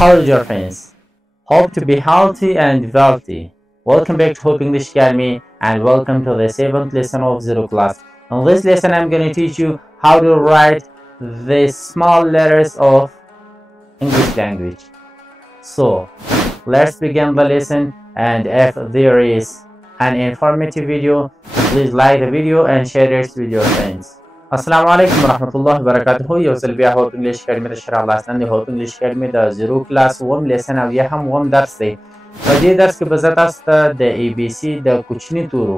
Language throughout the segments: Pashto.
Hello dear friends, hope to be healthy and wealthy. Welcome back to Hope English Academy and welcome to the 7th lesson of Zero class. In this lesson I'm going to teach you how to write the small letters of English language. So let's begin the lesson, and if there is an informative video, please like the video and share it with your friends. السلام علیکم ورحمۃ اللہ وبرکاتہ. یو ځل بیا هوپ انګلیش اکیډمي ته ښه راغلاست. د هوپ انګلیش اکیډمي د زیرو کلاس اووم لیسن او یا هم اووم درس دی. په دې درس کې به زه تاسو ته د ای بی سی د کوچني تورو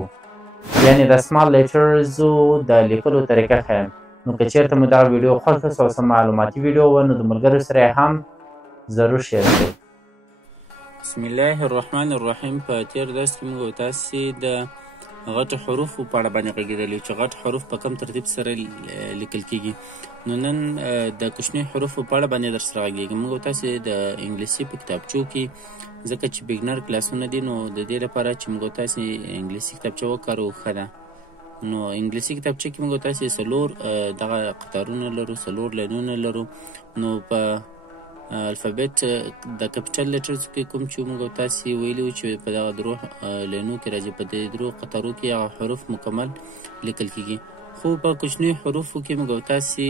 یعنې د سمال لیټرزو د لیکلو طریقه ښیم. نو که چېرته مو دغه ویډیو خوښه سوه څه معلوماتي ویډیو وه نو د ملګرو سره یې هم ضرور شیر کړئ. بسم الله الرحمن الرحیم. په تېر درس کې موږ تاسې د غټو حروفو په اړه باندې غږېدلي چې غټ حروف په کوم ترتیب سره لیکل کیږي. نو نن د کوچني حروفو په اړه باندې در سره غږېږم. موږ تاسې د انګلیسي په کتابچو کې ځکه چې بګنر کلاسونه دي نو د دې لپاره چې موږ تاسې انګلیسي کتابچه وکاروو ښه ده. نو انګلیسي کتابچه کې موږ تاسې څلور دغه قطارونه لرو، څلور لینونه لرو. نو په الفابیت د کپیټل لیټرز کې کوم چې موږ تاسې ویلي وو چې په دغه درو لینو کې راځي، په دې درو قطارو کې هغه حروف مکمل لیکل کیږي. خو په کوچنیو حروفو کې موږ تاسې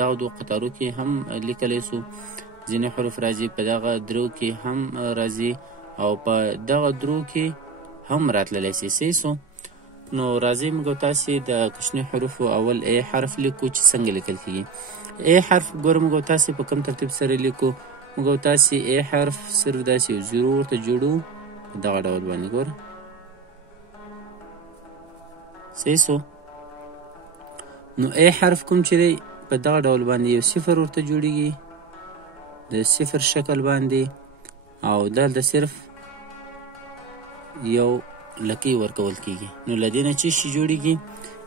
دغه دو قطارو کې هم لیکلی سو. ځینې حروف راځي په دغه درو کې هم راځي او په دغه درو کې هم راتللی سي سو. نو راځئ موږ تاسې د کوچنیو حروفو اول ای حرف لیکو چې څنګه لیکل کیږي. ای حرف ګوره موږ تاسې په کوم ترتیب سره لیکو. موږ تاسې ای حرف صرف داسې یو زیرو ورته جوړو په دغه ډول باندې ګوره صحیح سو. نو ای حرف کوم چې دی په دغه ډول باندې یو صفر ورته جوړیږي د صفر شکل باندې او دلته صرف یو لکۍ ورکول کیږي. نو له دې نه چې شي جوړیږي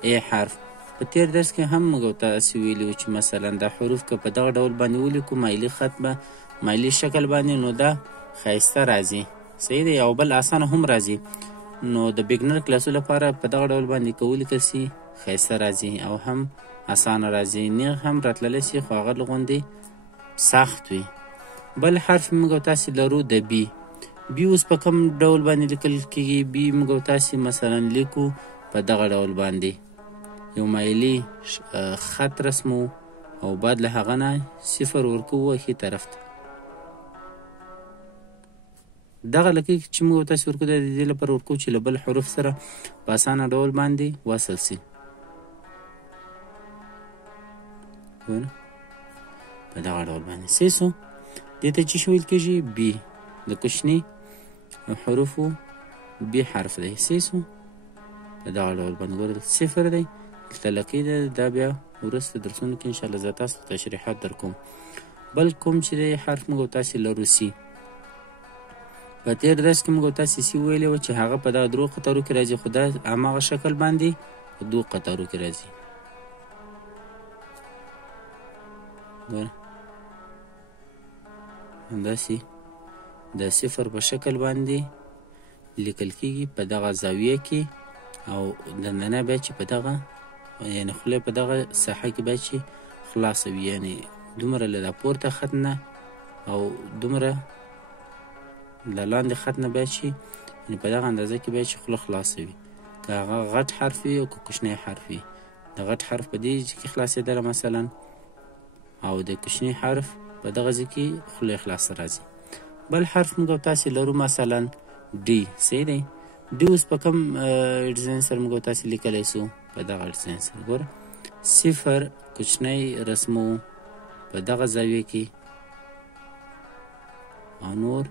ای حرف. په تېر درس کې هم موږ تاسې ویلي وو چې مثلا دا حروف که په دغه ډول باندې ولیکو مایلي خط به مایلي شکل باندې نو دا ښایسته راځي صحیح دی او بل اسانه هم راځي. نو د بګنر کلاسو لپاره په دغه ډول باندې که ولیکل سي ښایسته راځي او هم اسانه راځي، نیغ هم راتللی سي خو هغه غوندې سخت وي. بل حرف موږ تاسې لرو د بي. بي اوس په کوم ډول باندې لیکل کیږي. بي موږ تاسې مثلا لیکو په دغه ډول باندې یو مایلي خط رسمو او بعد له هغه نه صفر ورکوو ښي طرف ته. دغه لکۍ چې موږ تاسې ورکو دا د دې لپاره ورکوو چې له بل حروف سره په اسانه ډول باندې وصل سي. په دغه ډول باندې صحیح سو. دې ته چې ویل کېږي بي. د کوچني حروفو بي حرف دی صحیح سو. په دغه ډول باندې ګوره صفر دی دلته لکۍ ده. دا بیا وروسته درسونو کې انشاءالله زه تاسو ته تشریحات در کوم. بل کوم چې دی حرف موږ تاسې لرو سی. په تېر درس کې موږ تاسې سی ویلی وه چې هغه په دغه درو قطارو کې راځي خو دا هماغه شکل باندې په دو قطارو کې راځي. ګوره همداسې د صفر په شکل باندې لیکل کیږي په دغه زاویه کې او دننه بیا چې په دغه یعنې خوله په دغه ساحه کې بیا چې خلاصه وي، یعنې دومره له دا پورته خط نه او دومره له لاندې خط نه بیا چې یعنې په دغه اندازه کې بیا چې خوله خلاصه وي. که هغه غټ حرف وي او که کوچنی حرف وي. د غټ حرف په دې کې خلاصېدله مثلا او د کوچني حرف په دغه ځای کې خوله خلاصه راځي. بل حرف موږ تاسې لرو مثلا ډي صحیح دی. ډي اوس په کوم ډیزاین سره موږ تاسې لیکلی سو په دغه ډیزاین سره ګوره صفر کوچنی رسمو په دغه زاویه کې او نور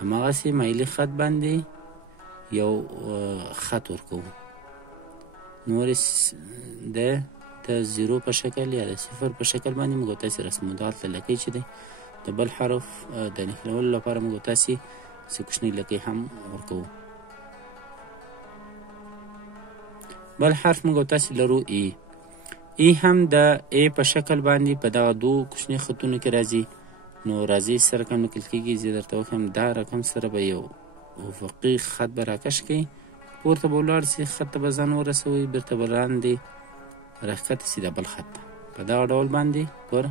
هماغسې مایلي خط باندې یو خط ورکوو. نور د زیرو په شکل یا د صفر په شکل باندې موږ تاسې رسمو. دغلته لکۍ چې دی د بل حرف د نښلولو لپاره موږ تاسې کوچنۍ لکۍ هم ورکوو. بل حرف موږ تاسې لرو ای. ای هم د ای په شکل باندې په دغه دو کوچني خطونو کې راځي. نو راځي سره کوم لیکل کیږي. زه درته وښیم دا رقم سره به یو افقي خط به راکش کړئ، پورته به ولاړ سي، خط ته به ځان ورسوئ، بیرته به لاندې راښکته سي دا بل خط ته په دغه ډول باندې ګوره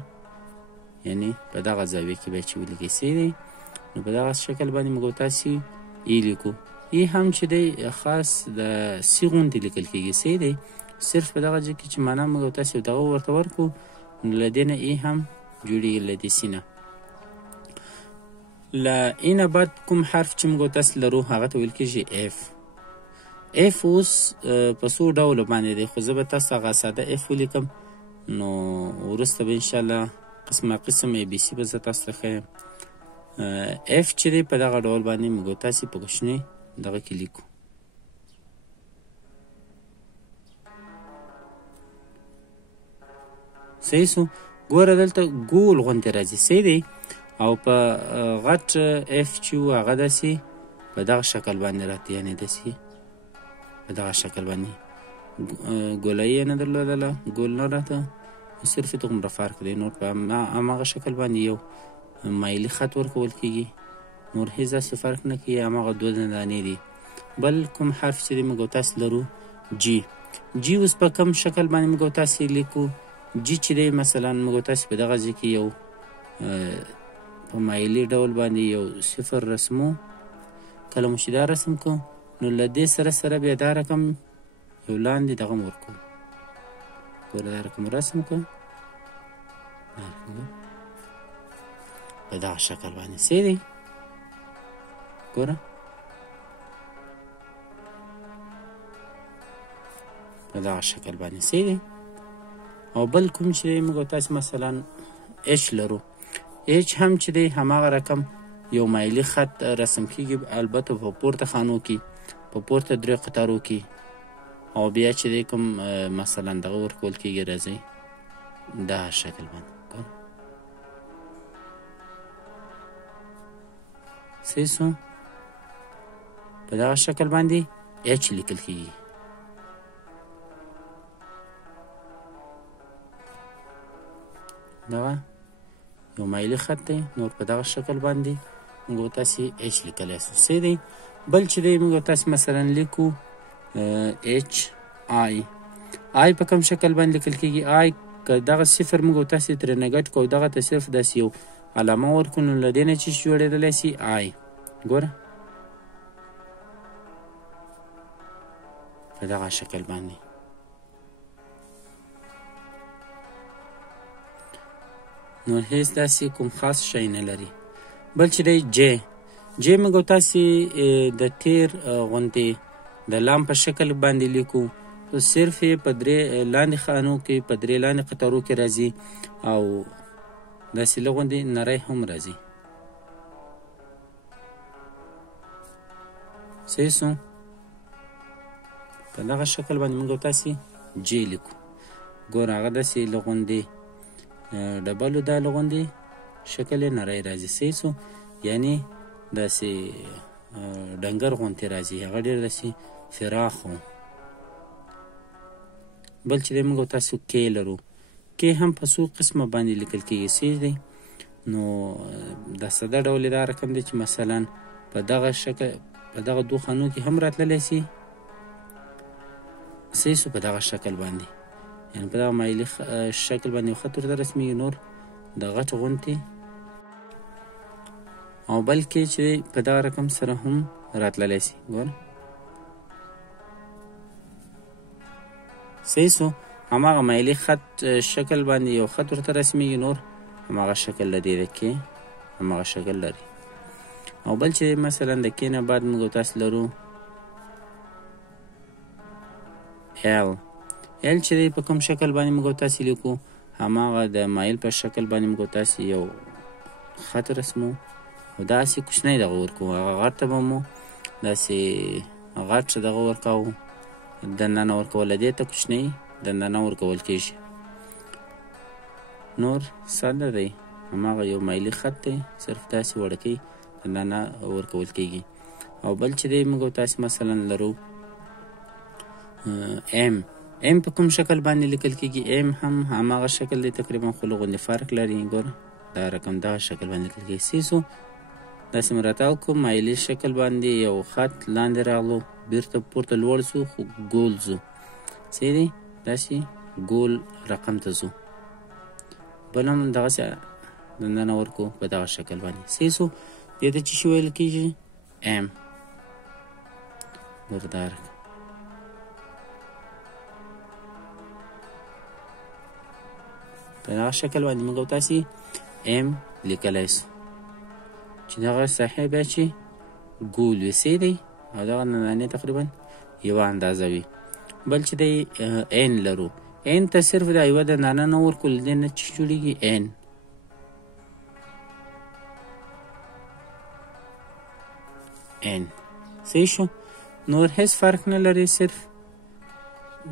یعنې په دغه زاویه کې به چې ولیکئ سی دی، نو په دغه شکل باندې موږ تاسې ای لیکو. ای هم چې دی خاص د سی غوندې لیکل کېږي، سی دی صرف په دغه ځای کې چې معنا موږ تاسې دغه ورته ورکړو، نو له دې نه ای هم جوړېږي، له دې سی نه. له ای نه بعد کوم حرف چې موږ تاسې لرو هغه ته ویل کېږي اف. اف اوس په څو ډولو باندې دی، خو زه به تاسو هغه ساده اف ولیکم، نو وروسته به انشاءالله قسمه قسم ای بي سی به زه تاسو ته ښیم. اف چې دی په دغه ډول باندې موږ تاسې په کوچنۍ دغه کې لیکو. صحیح سو. ګوره دلته ګول غوندې راځي، صحیح دی، او په غټ اف چې و هغه داسې په دغه شکل باندې راته، یعنې داسې په دغه شکل باندې ګولایي یې نه درلودله، ګول نه راته، صرف یې دومره فرق دی. نور په هماغه شکل باندې یو مایلي خط ورکول کېږي، نور هېڅ داسې فرق نه کوي، هماغه دوه دانې دي. بل کوم حرف چې دی موږ تاسې لرو جي. جي اوس په کوم شکل باندې موږ تاسې لیکو؟ جي چې دی مثلا موږ تاسې په دغه ځای کې یو په مایلي ډول باندې یو صفر رسمو. کله مو چې دا رسم کړو، نو له دې سره بیا دا رقم یو لاندې دغه م ورکړو. ګوره دا رقم رسم کړو په دغه شکل باندې، سی دی. ګوره په دغه شکل باندې سی دی. او بل کوم چې دی موږ تاسې مثلا اچ لرو. اچ هم چې دی هماغه رقم یو مایلي خط رسم کېږي، البته په پورته خانو کې، په پورته درې قطارو کې، او بیا چې دی کوم مثلا دغه ورکول کېږي، راځئ دا شکل باندې صحیح سو. په دغه شکل باندې اچ لیکل کېږي. دغه یو مایلي خط دی، نور په دغه شکل باندې موږ تاسې اچ لیکلی سو، صحیح دی. بل چې دی موږ تاسې مثلا لیکو اچ آی. آی په کوم شکل باندې لیکل کېږي؟ آی که دغه صفر موږ تاسې ترېنه ګډ کړو، دغه ته صرف داسې یو علامه ورکړو، نو له دې نه چې جوړېدلی سي آی. ګوره په دغه شکل باندې. نور هېڅ داسې کوم خاص شی نه لري. بل چې دی جې. جې موږ تاسې د تیر غوندې د لام په شکل باندې لیکو، خو صرف یې په درې لاندې خانو کې، په درې لاندې قطارو کې راځي، او داسې لږ غوندې نری هم راځي. صحیح سو. په دغه شکل باندې موږ تاسې جې لیکو. ګوره هغه داسې لږ غوندې ډبلو دالو غوندې شکل یې نری راځي. صحیح سو. یعنې داسې ډنګر غوندې راځي، هغه ډېر داسې فراخ و. بل چې دی موږ تاسو کې لرو. کې هم په څو قسمه باندې لیکل کېږي، صحیح دی. نو د ساده ډول دا رقم دی چې مثلا په دغه شکل په دغه دوه خانو کې هم راتللی سي، صحیح سو. په دغه شکل باندې، یعنې په دغه مایلي شکل باندې یو خط ورته رسمیږي، نور د غټ غوندې. او بلکې چې په دغه رقم سره هم راتللی سي. ګوره صحیح سو. هماغه مایلي خط شکل باندې یو خط ورته رسمیږي، نور هماغه شکل لري، د کې هماغه شکل لري. او بل چې مثلا د کې نه بعد موږ تاسو لرو ال. ال چې په کوم شکل باندې موږ تاسو لیکو؟ هماغه د مایل په شکل باندې موږ تاسو یو خط رسمو، او داسې کوچنی دغه ورکو، هغه غټ ته به مو داسې غټ دغه ورکاو، دننه ورکول، دې ته کوچنی دننه ورکول کېږي. نور ساده دی، هماغه یو مایلي خط دی، صرف داسې وړکی دننه ورکول کېږي. او بل چې دی موږ تاسو مثلا لرو ام. ام په کوم شکل باندې لیکل کېږي؟ ام هم هماغه شکل دی تقریبا، خو له غوندې فرق لري. ګوره دا رقم دغه شکل باندې لیکل کېږي. صحیح سو. داسې مو راتاو کړو، مایلي شکل باندې یو خط لاندې راغلو، بیرته پورته لوړ ځو، خو ګول ځو. صحیح دی. داسې ګول رقم ته ځو. بل هم دغسې دننه ورکو په دغه شکل باندې. صحیح سو. دې ته څه شی ویل کېږي؟ ام. ګوره دا رقم په دغه شکل باندې موږ او تاسې ام لیکلی سو چې دغه ساحه بیا چې ګول وي. صحیح دی. او دغه ننانې تقریبا یوه اندازه وي. بل چې دی این لرو. این ته صرف دا یوه دنانه نه ورکړو، له دې نه چې جوړېږي این. این. صحیح شو. نور هیڅ فرق نه لري، صرف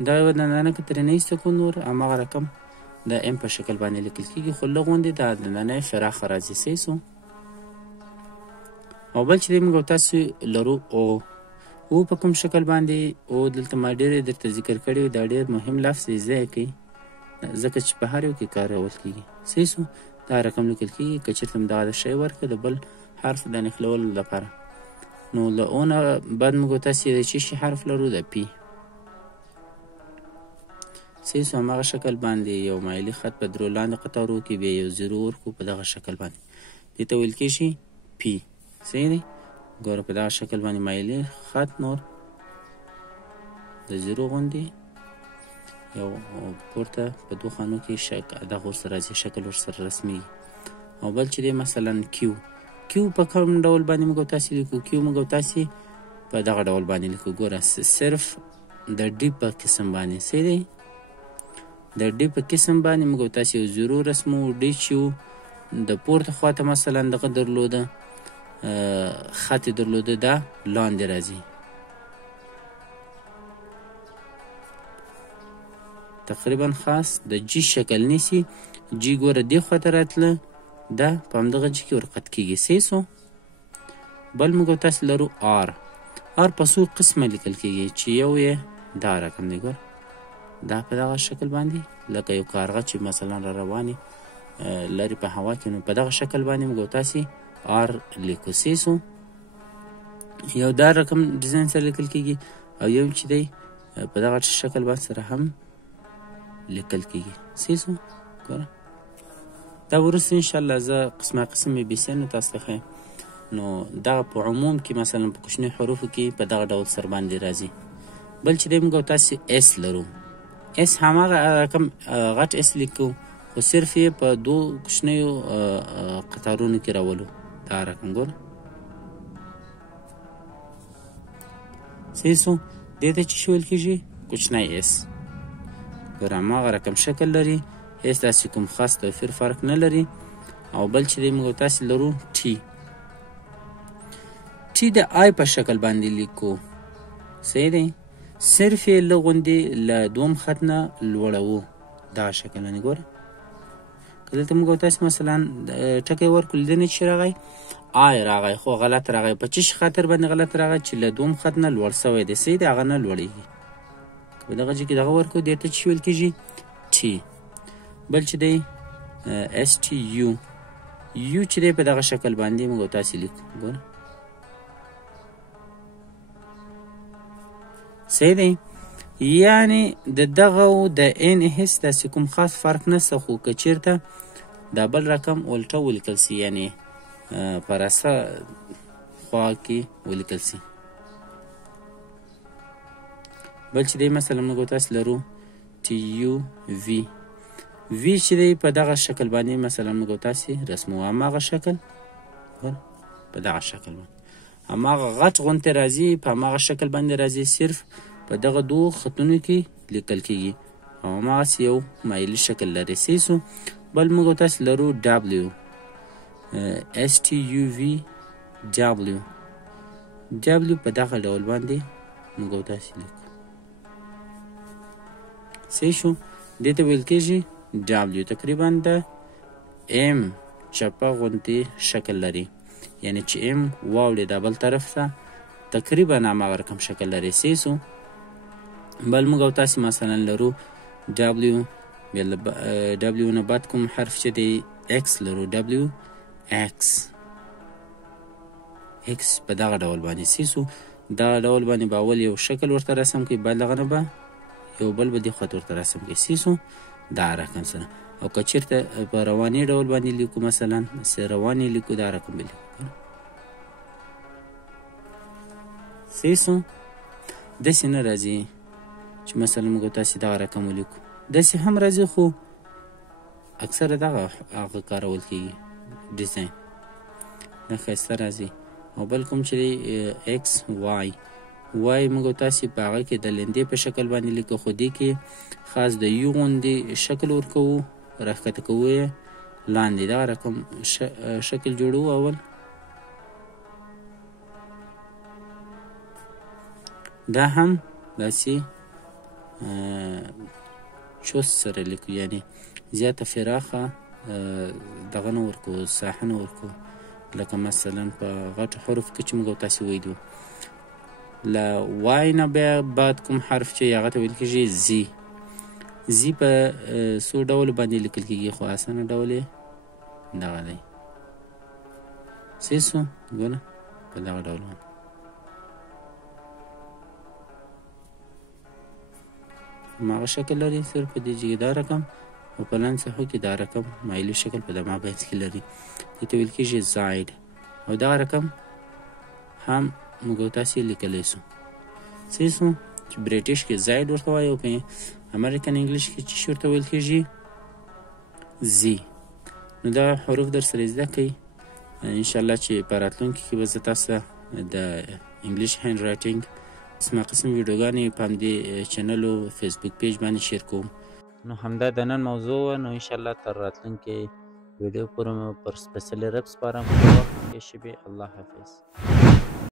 دا یوه دنانه که ترې نه ایسته کړو نور هماغه رقم د ام په شکل باندې لیکل کېږي، خو لږ غوندې دا دننه فراخه راځي. صحیح سو. او بل چې دی موږ او تاسو لرو او. او په کوم شکل باندې او دلته ما ډېر درته ذکر کړی و، دا ډېر مهم لفظ دی ځای کوي ځکه چې په هر یو کې کارول کېږي. صحیح سو. دا رقم لیکل کېږي که چېرته هم دغه شی ورکړه د بل حرف د نښلولو لپاره. نو له او نه بعد موږ او تاسې د څه شي حرف لرو؟ د پی. صحیح سو. هماغه شکل باندې یو مایلي خط په درو لاندې قطارو کې بیا یو زیرو ورکړو په دغه شکل باندې، دې ته ویل کېږي پی. صحیح دی. ګوره په دغه شکل باندې مایلي خط نور د زیرو غوندې یو پورته په دوه خانو کې دغه ورسره راځي، شکل ورسره رسمیږي. او بل چې دی مثلا کیو. کیو په کوم ډول باندې موږ او تاسې لیکو؟ کیو موږ او تاسې په دغه ډول باندې لیکو. ګوره صرف د ډي په قسم باندې. صحیح دی. د ډي په قسم باندې موږ او تاسې یو زیرو رسمو. ډي چې د پورته خواته مثلا دغه درلوده خط درلوده، دا لاندې راځي. تقریبا خاص د جي شکل نیسي. جي ګوره دې خواته راتله، دا په همدغه جي کې ورقط کېږي. صحیح سو. بل موږ او تاسې لرو آر. آر په څو قسمه لیکل کېږي چې یو یې دا رقم دی. ګوره دا په دغه شکل باندې لکه یو کارغه چې مثلا را روانې لرې په هوا کې، نو په دغه شکل باندې موږ او تاسې آر لیکو. صحیح سو. یو دا رقم ډیزاین سره لیکل کېږي او یو چې دی په دغه شکل باندې سره هم لیکل کېږي. صحیح سو. ګوره دا وروسته انشاءالله زه قسمه قسم بیسیانو تاسو ته ښیم. نو دغه په عموم کې مثلا په کوچنیو حروفو کې په دغه ډول سر باندې راځي. بل چې دی موږ او تاسې اس لرو. اس هماغه رقم غټ اس لیکو، خو صرف یې په دو کوچنیو قطارونو کې راولو. دا رقم ګوره. صحیح سو. دې ته چې ویل کېږي؟ کوچنی اس. ګوره هماغه رقم شکل لري، هېڅ داسې کوم خاص توپیر فرق نه لري. او بل چې دی موږ او تاسې لرو ټي. ټي د آی په شکل باندې لیکو. صحیح دی. صرف یې لږ غوندې له دوم خط نه لوړوو. دغه شکل باندې ګوره. که دلته موږ او تاسې مثلا ټکی ورکړو، لیدنې چې راغی آی راغی، خو غلط راغی. په څه خاطر باندې غلط راغی؟ چې له دوم خط نه لوړ سوی دی. صحیح دی. هغه نه لوړېږي. که په دغه ځای کې دغه ورکړو، دې ته چې ویل کېږي ټي. بل چې دی اس ټي یو. یو چې دی په دغه شکل باندې موږ او تاسې لیکو. ګوره صحیح دی. یعنې د دغه او د این هېڅ داسې کوم خاص فرق نشته، خو که چېرته دا بل رقم الټه ولیکل سي، یعنې په راسته خوا کې ولیکل سي. بل چې دی مثلا موږ تاسې لرو ټي یو وي. وی چې دی په دغه شکل باندې مثلا موږ تاسې رسمو. هماغه شکل په دغه شکل باندې هماغه غټ غونتې راځي، په هماغه شکل باندې راځي، صرف په دغه دوه خطونو کې لیکل کېږي او هماغسې یو مایلي شکل لري. سیسو بل موږ تاسې لرو ډبلیو. اس ټي یو وي ډبلیو. ډبلیو په دغه ډول باندې موږ تاسې لیکو. صحیح شو. دې ته ویل کېږي ډبلیو. تقریبا د ام چپه غوندې شکل لري، یعنی چې ام واوړي د بل طرف ته تقریبا هماغه رقم شکل لري. سیسو بل موږ تاسې مثلا لرو ډبلیو. ډبلیو نه بعد کوم حرف چې دی ایکس لرو. ډبلیو ایکس. ایکس په دغه ډول باندې. سیسو دغه ډول باندې به اول یو شکل ورته رسم کړي، بعد دغه نه به یو بل به دې خط ورته رسم کړي. سیسو دا رقم سره او که چېرته په رواني ډول باندې لیکو مثلا رواني لیکو دا رقم به لیکو صحیح شو. داسې نه راځي چې مثلا موږ تاسې دغه رقم ولیکو، داسې هم راځي خو اکثره دغه هغه کارول کېږي ډیزاین دا ښایسته راځي. او بل کوم چې دی ایکس وای موږ تاسې په هغه کې د لندې په شکل باندې لیکو، خو دې کې خاص د یو غوندې شکل ورکوو، راښکته کوو یې لاندې دغه رقم شکل جوړوو اول. دا هم داسې چوست سره لیکو، یعنی زیاته فراخه دغه نه ورکوو، ساحه نه ورکوو. لکه مثلا په غټو حروف کې چې موږ تاسې ویلو له وای نه بیا بعد کوم حرف چې هغه ته ویل کېږي زی په څو ډولو باندې لیکل کېږي، خو اسانه ډول یې دغه دی. صحیح شو. ګوره په دغه ډول باندې هماغه شکل لري، صرف په دې جګې دا رقم او په لاندې صفحو کې دا رقم مایلي شکل په دغه بینځ کې لري، دې ته ویل کېږي زاید. او دغه رقم هم موږ تاسې لیکلی سو. صحیح شو چې بریټیش کې زاید ورته وایي او په امریکن انګلیش کې چې ورته ویل کېږي زی. نو دا حروف در سره زده کړئ انشاءالله چې په راتلونکي کې به زه تاسو ته د انګلیش هینډ رایټینګ قسم ویډیوګانې په همدې چینل او فیسبوک پیج باندې شیر کوم. نو همدا د نن موضوع وه. نو انشاءالله تر راتلونکي ویډیو پورې مو پر سپیڅلي رب سپارم. الله حافظ.